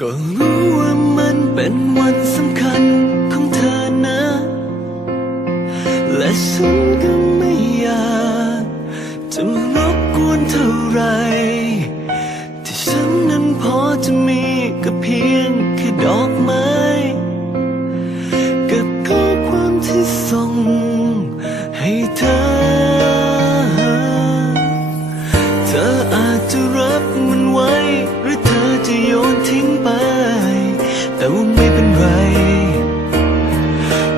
ก็รู้ว่ามันเป็นวันสำคัญของเธอนะ และฉันก็ไม่อยากจะมารบกวนเท่าไร ที่ฉันนั้นพอจะมีก็เพียงแค่ดอกไม้กับข้อความที่ส่งให้เธอ็นไร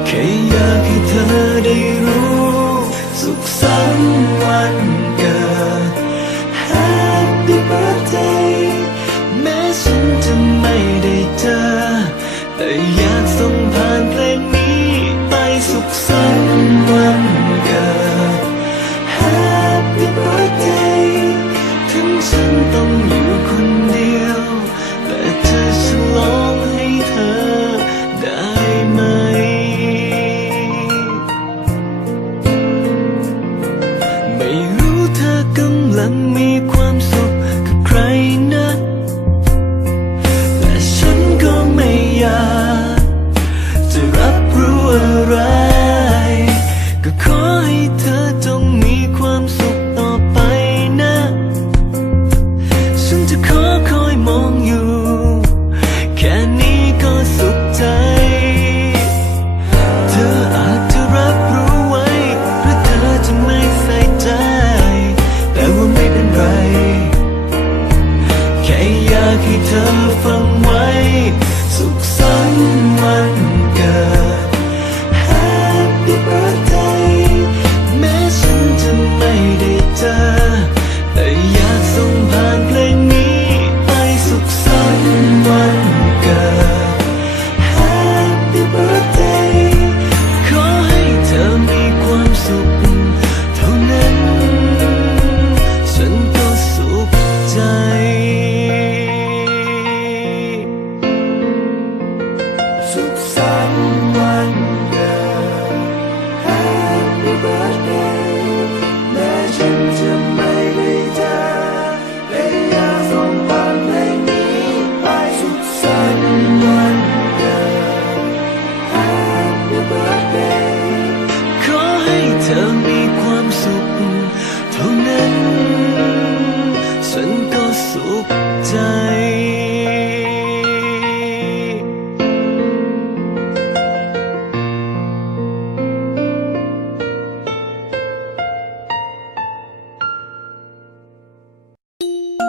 แค่อยากให้เธอได้รู้ สุขสันต์วัน 你 you